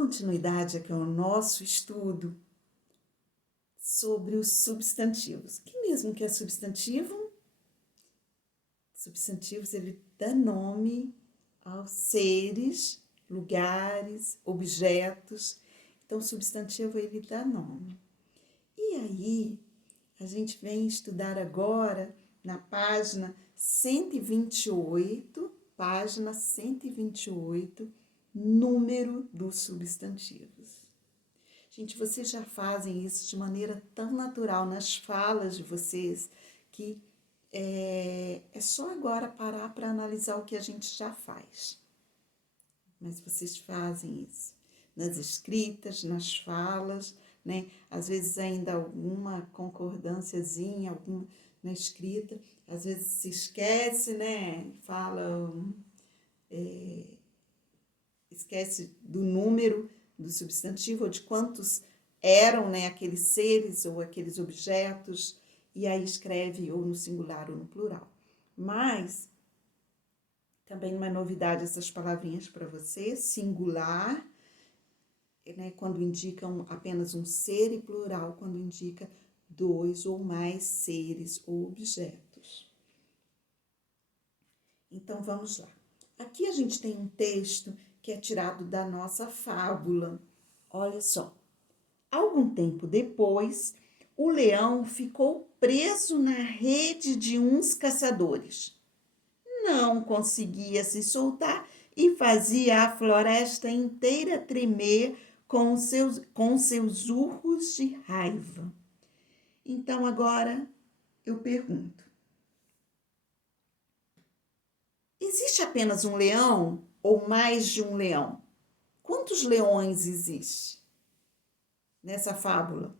continuidade aqui ao nosso estudo sobre os substantivos. O que mesmo que é substantivo? Substantivos, ele dá nome aos seres, lugares, objetos. Então, substantivo, ele dá nome. E aí, a gente vem estudar agora na página 128, número dos substantivos. Gente, vocês já fazem isso de maneira tão natural nas falas de vocês que é só agora parar para analisar o que a gente já faz. Mas vocês fazem isso nas escritas, nas falas, né? Às vezes ainda alguma concordânciazinha, alguma na escrita, às vezes se esquece, né? Fala, esquece do número do substantivo, ou de quantos eram, né, aqueles seres ou aqueles objetos, e aí escreve ou no singular ou no plural. Mas, também uma novidade essas palavrinhas para você, singular, né, quando indicam apenas um ser, e plural, quando indica dois ou mais seres ou objetos. Então, vamos lá. Aqui a gente tem um texto que é tirado da nossa fábula. Olha só. Algum tempo depois, o leão ficou preso na rede de uns caçadores. Não conseguia se soltar e fazia a floresta inteira tremer com seus urros de raiva. Então, agora eu pergunto: existe apenas um leão ou mais de um leão? Quantos leões existem nessa fábula?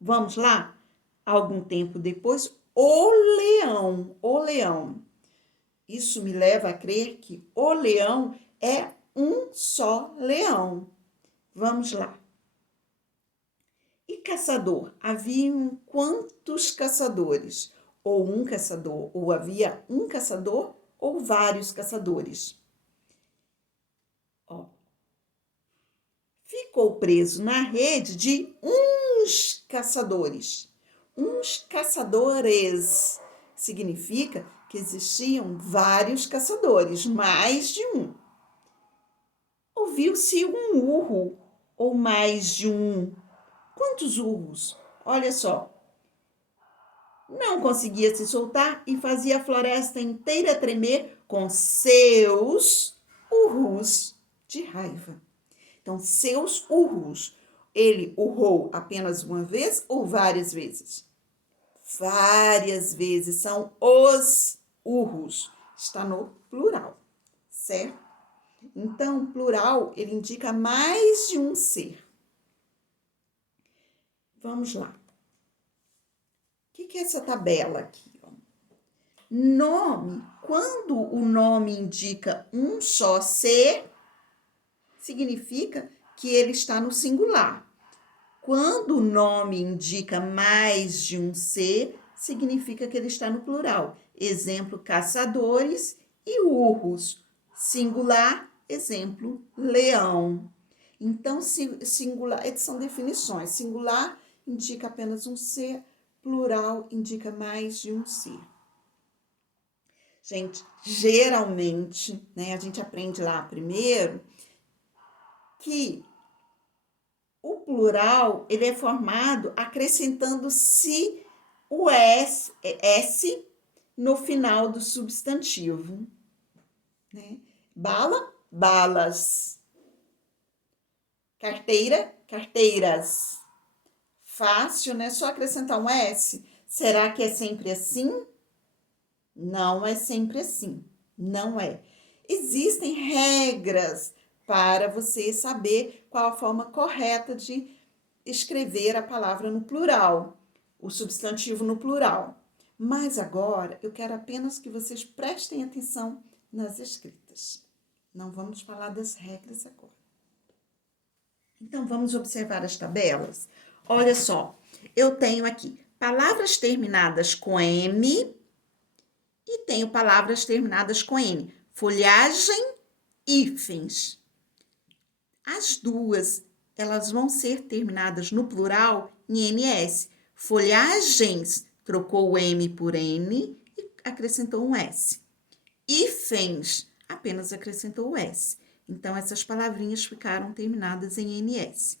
Vamos lá? Algum tempo depois, o leão. Isso me leva a crer que o leão é um só leão. Vamos lá. E caçador? Haviam quantos caçadores? Ou um caçador? Ou havia um caçador ou vários caçadores? Ó. Ficou preso na rede de uns caçadores. Uns caçadores significa que existiam vários caçadores, mais de um. Ouviu-se um urro, ou mais de um. Quantos urros? Olha só. Não conseguia se soltar e fazia a floresta inteira tremer com seus urros de raiva. Então, seus urros. Ele urrou apenas uma vez ou várias vezes? Várias vezes, são os urros. Está no plural, certo? Então, plural, ele indica mais de um ser. Vamos lá. O que é essa tabela aqui? Nome. Quando o nome indica um só ser, significa que ele está no singular. Quando o nome indica mais de um ser, significa que ele está no plural. Exemplo, caçadores e urros. Singular, exemplo, leão. Então, singular, são definições. Singular indica apenas um ser, plural indica mais de um ser. Gente, geralmente, né, a gente aprende lá primeiro que o plural, ele é formado acrescentando-se o S no final do substantivo. Né? Bala, balas. Carteira, carteiras. Fácil, né? Só acrescentar um S. Será que é sempre assim? Não é sempre assim. Não é. Existem regras para você saber qual a forma correta de escrever a palavra no plural, o substantivo no plural. Mas agora eu quero apenas que vocês prestem atenção nas escritas. Não vamos falar das regras agora. Então, vamos observar as tabelas? Olha só, eu tenho aqui palavras terminadas com M e tenho palavras terminadas com N. Folhagem, hífens. As duas, elas vão ser terminadas no plural em NS. Folhagens, trocou o M por N e acrescentou um S. Hífens, apenas acrescentou o S. Então, essas palavrinhas ficaram terminadas em NS.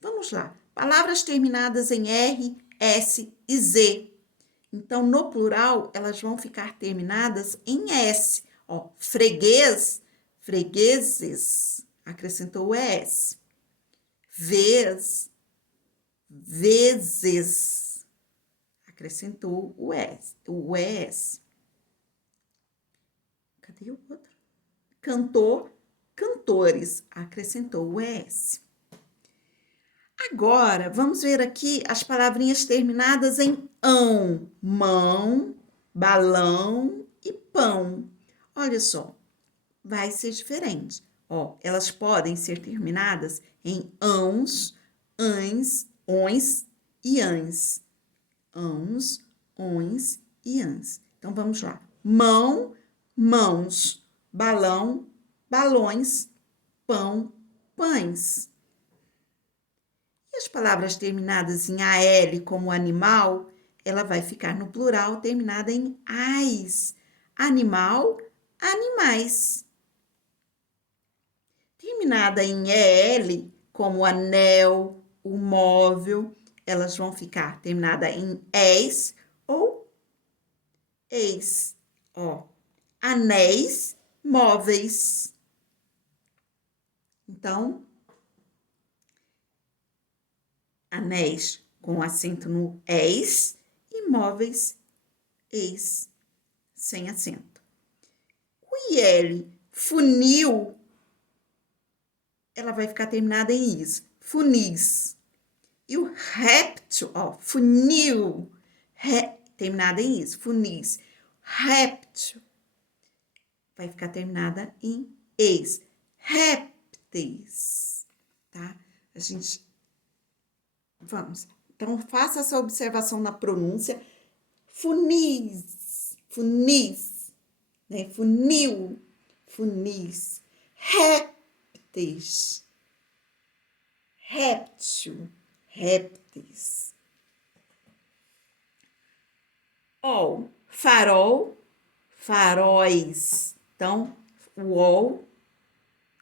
Vamos lá. Palavras terminadas em R, S e Z. Então, no plural, elas vão ficar terminadas em S. Ó, freguês, fregueses, acrescentou o ES. Vez, vezes, acrescentou o ES. Cadê o outro? Cantor, cantores, acrescentou o ES. Agora, vamos ver aqui as palavrinhas terminadas em ão, mão, balão e pão. Olha só, vai ser diferente. Ó, elas podem ser terminadas em ãos, ães, ões e ãs. Ãos, ões e ãs. Então, vamos lá. Mão, mãos, balão, balões, pão, pães. E as palavras terminadas em AL, como animal, ela vai ficar no plural terminada em ais. Animal, animais. Terminada em EL, como anel, o móvel, elas vão ficar terminada em es ou eis. Ó, anéis, móveis. Então, anéis com acento no es e móveis, eis, sem acento. O IL, funil, ela vai ficar terminada em is, funis. E o réptil, ó, funil, terminada em is, funis. Réptil vai ficar terminada em eis, répteis, tá? A gente, vamos. Então, faça essa observação na pronúncia. Funis, funis, né? Funil, funis. Répteis, réptil, répteis. Ol, farol, faróis. Então, o ol,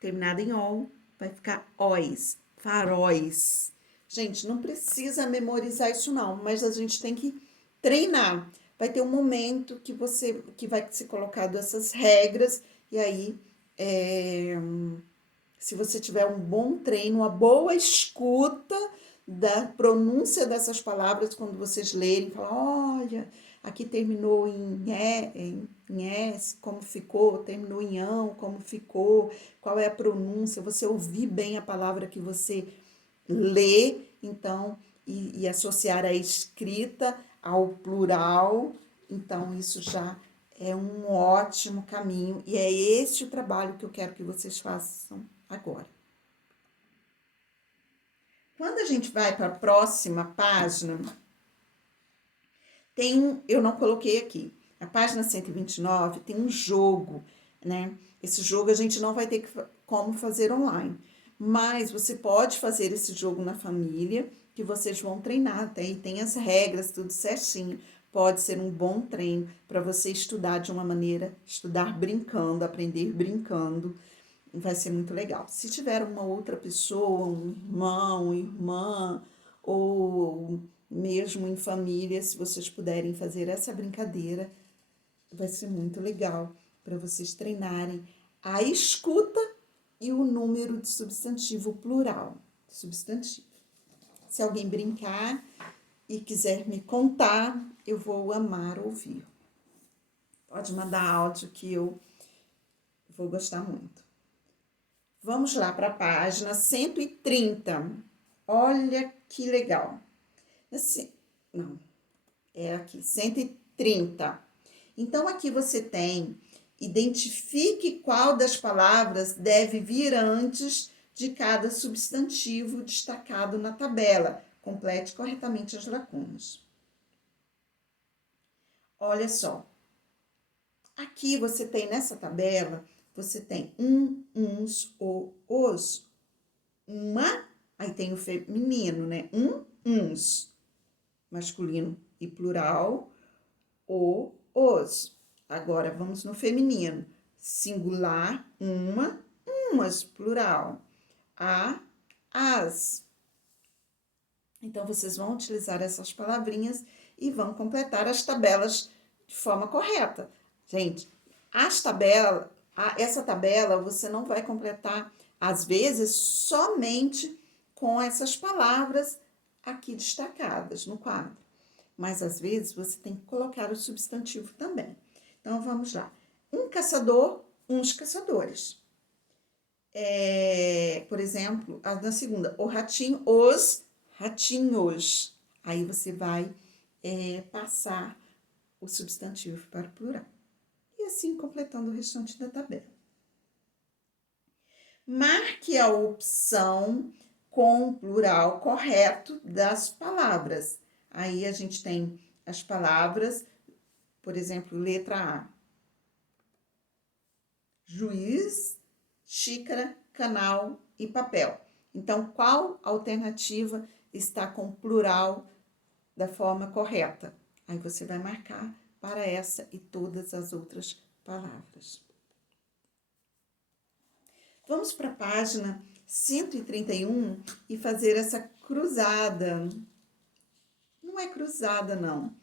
terminado em ol, vai ficar óis, faróis. Gente, não precisa memorizar isso não, mas a gente tem que treinar. Vai ter um momento que vai ser colocado essas regras e aí se você tiver um bom treino, uma boa escuta da pronúncia dessas palavras quando vocês lerem, falar, olha, aqui terminou em S, como ficou, terminou em ão, como ficou, qual é a pronúncia, você ouvir bem a palavra que você lê, então, e associar a escrita ao plural, então isso já é um ótimo caminho e é esse o trabalho que eu quero que vocês façam agora. Quando a gente vai para a próxima página, eu não coloquei aqui, a página 129 tem um jogo, né? Esse jogo a gente não vai ter como fazer online, mas você pode fazer esse jogo na família, que vocês vão treinar, tem as regras, tudo certinho. Pode ser um bom treino para você estudar de uma maneira, estudar brincando, aprender brincando, vai ser muito legal. Se tiver uma outra pessoa, um irmão, irmã, ou mesmo em família, se vocês puderem fazer essa brincadeira, vai ser muito legal para vocês treinarem a escuta e o número de substantivo plural. Substantivo. Se alguém brincar e quiser me contar, eu vou amar ouvir. Pode mandar áudio que eu vou gostar muito. Vamos lá para a página 130. Olha que legal. Assim, não, é aqui, 130. Então, aqui você tem, identifique qual das palavras deve vir antes de cada substantivo destacado na tabela. Complete corretamente as lacunas. Olha só. Aqui você tem, nessa tabela, você tem uns, o, os. uma, aí tem o feminino, né? Uns. Masculino e plural, os. Agora, vamos no feminino. Singular, uma, umas, plural. As. Então, vocês vão utilizar essas palavrinhas e vão completar as tabelas de forma correta. Gente, essa tabela você não vai completar, às vezes, somente com essas palavras aqui destacadas no quadro. Mas, às vezes, você tem que colocar o substantivo também. Então, vamos lá. Um caçador, uns caçadores. Por exemplo, na segunda, o ratinho, os ratinhos. Aí você vai passar o substantivo para o plural. E assim completando o restante da tabela. Marque a opção com o plural correto das palavras. Aí a gente tem as palavras, por exemplo, letra A. Juiz, xícara, canal e papel. Então, qual alternativa está com plural da forma correta? Aí você vai marcar para essa e todas as outras palavras. Vamos para a página 131 e fazer essa cruzada. Não é cruzada, não.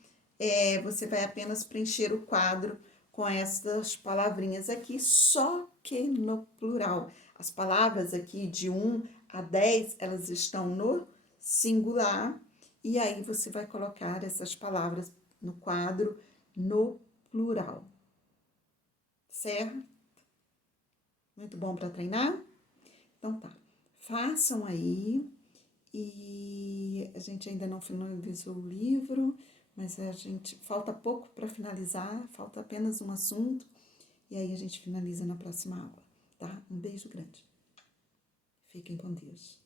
Você vai apenas preencher o quadro com essas palavrinhas aqui, só que no plural. As palavras aqui de 1 a 10, elas estão no singular, e aí você vai colocar essas palavras no quadro no plural. Certo? Muito bom para treinar? Então tá. Façam aí, e a gente ainda não finalizou o livro, mas falta pouco para finalizar, falta apenas um assunto, e aí a gente finaliza na próxima aula, tá? Um beijo grande. Fiquem com Deus.